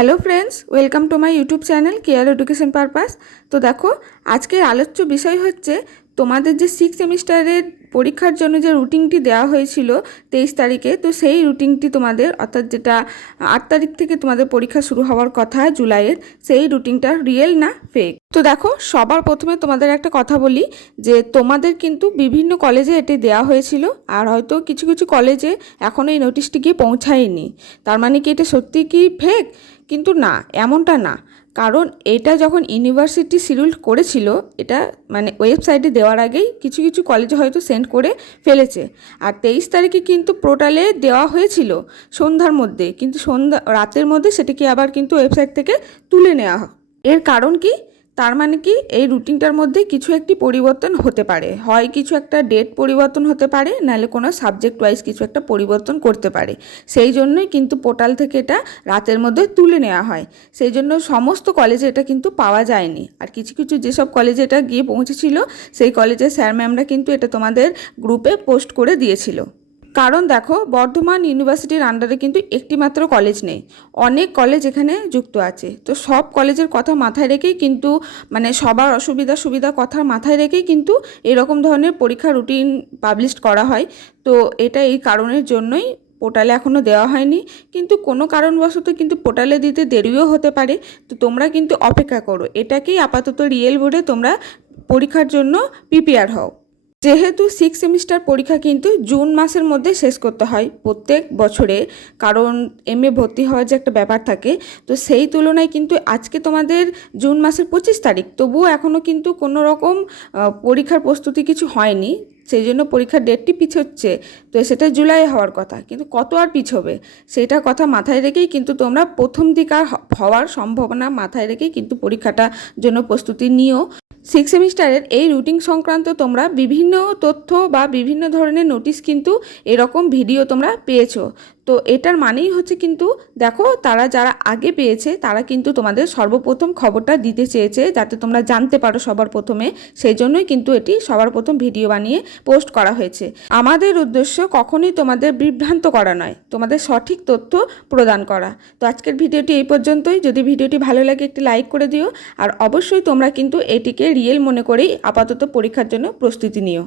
Hello friends, welcome to my YouTube channel care education purpose. তো দেখো, আজকের আলোচ্য বিষয় হচ্ছে তোমাদের যে 6 সেমিস্টারের পরীক্ষার জন্য যে রুটিনটি দেওয়া হয়েছিল 23 তারিখে, তো সেই রুটিনটি তোমাদের, অর্থাৎ যেটা 8 তারিখ থেকে তোমাদের পরীক্ষা শুরু হওয়ার কথা জুলাইয়ের, সেই রুটিনটা রিয়েল না ফেক। তো দেখো, সবার প্রথমে তোমাদের একটা কথা বলি যে তোমাদের কিন্তু বিভিন্ন কলেজে এটি দেওয়া হয়েছিল, আর হয়তো কিছু কিছু কলেজে এখনও এই নোটিশটি গিয়ে পৌঁছায়নি। তার মানে কি এটা সত্যি কি ফেক? কিন্তু না, এমনটা না। কারণ এটা যখন ইউনিভার্সিটি শিডিউল করেছিল, এটা মানে ওয়েবসাইটে দেওয়ার আগেই কিছু কিছু কলেজে হয়তো সেন্ড করে ফেলেছে। আর 23 তারিখে কিন্তু পোর্টালে দেওয়া হয়েছিল সন্ধ্যার মধ্যে, কিন্তু রাতের মধ্যে সেটিকে আবার কিন্তু ওয়েবসাইট থেকে তুলে নেওয়া হয়। এর কারণ কি? তার মানে কি এই রুটিনটার মধ্যে কিছু একটি পরিবর্তন হতে পারে, হয় কিছু একটা ডেট পরিবর্তন হতে পারে, নাহলে কোনো সাবজেক্ট ওয়াইজ কিছু একটা পরিবর্তন করতে পারে। সেই জন্যই কিন্তু পোর্টাল থেকে এটা রাতের মধ্যে তুলে নেওয়া হয়। সেই জন্য সমস্ত কলেজে এটা কিন্তু পাওয়া যায়নি। আর কিছু কিছু যেসব কলেজে এটা গিয়ে পৌঁছেছিল, সেই কলেজের স্যার ম্যামরা কিন্তু এটা তোমাদের গ্রুপে পোস্ট করে দিয়েছিল। কারণ দেখো, বর্ধমান ইউনিভার্সিটির আন্ডারে কিন্তু একটি মাত্র কলেজ নেই, অনেক কলেজ এখানে যুক্ত আছে। তো সব কলেজের কথা মাথায় রেখেই কিন্তু, মানে সবার অসুবিধা সুবিধা কথা মাথায় রেখেই কিন্তু এরকম ধরনের পরীক্ষা রুটিন পাবলিশ করা হয়। তো এটা এই কারণের জন্যই পোর্টালে এখনও দেওয়া হয়নি, কিন্তু কোনো কারণবশত কিন্তু পোর্টালে দিতে দেরিও হতে পারে। তো তোমরা কিন্তু অপেক্ষা করো, এটাকেই আপাতত রিয়েল বোর্ডে তোমরা পরীক্ষার জন্য প্রিপেয়ার হও। যেহেতু 6 সেমিস্টার পরীক্ষা কিন্তু জুন মাসের মধ্যে শেষ করতে হয় প্রত্যেক বছরে, কারণ এমএ ভর্তি হওয়ার যে একটা ব্যাপার থাকে, তো সেই তুলনায় কিন্তু আজকে তোমাদের জুন মাসের 25 তারিখ, তবুও এখনও কিন্তু কোনো রকম পরীক্ষার প্রস্তুতি কিছু হয়নি। সেই জন্য পরীক্ষার ডেটটি পিছোচ্ছে। তো সেটা জুলাই হওয়ার কথা, কিন্তু কত আর পিছোবে সেটা কথা মাথায় রেখেই কিন্তু তোমরা প্রথম দিকে হওয়ার সম্ভাবনা মাথায় রেখেই কিন্তু পরীক্ষাটার জন্য প্রস্তুতি নিও। 6 সেমিস্টারের এই রুটিন সংক্রান্ত তোমরা বিভিন্ন তথ্য বা বিভিন্ন ধরনের নোটিশ কিন্তু এরকম ভিডিও তোমরা পেয়েছো। তো এটার মানেই হচ্ছে কিন্তু দেখো, তারা যারা আগে পেয়েছে তারা কিন্তু তোমাদের সর্বপ্রথম খবরটা দিতে চেয়েছে, যাতে তোমরা জানতে পারো সবার প্রথমে। সেই জন্যই কিন্তু এটি সবার প্রথম ভিডিও বানিয়ে পোস্ট করা হয়েছে। আমাদের উদ্দেশ্য কখনোই তোমাদের বিভ্রান্ত করা নয়, তোমাদের সঠিক তথ্য প্রদান করা। তো আজকের ভিডিওটি এই পর্যন্তই। যদি ভিডিওটি ভালো লাগে একটি লাইক করে দিও, আর অবশ্যই তোমরা কিন্তু এটিকে রিয়েল মনে করেই আপাতত পরীক্ষার জন্য প্রস্তুতি নিও।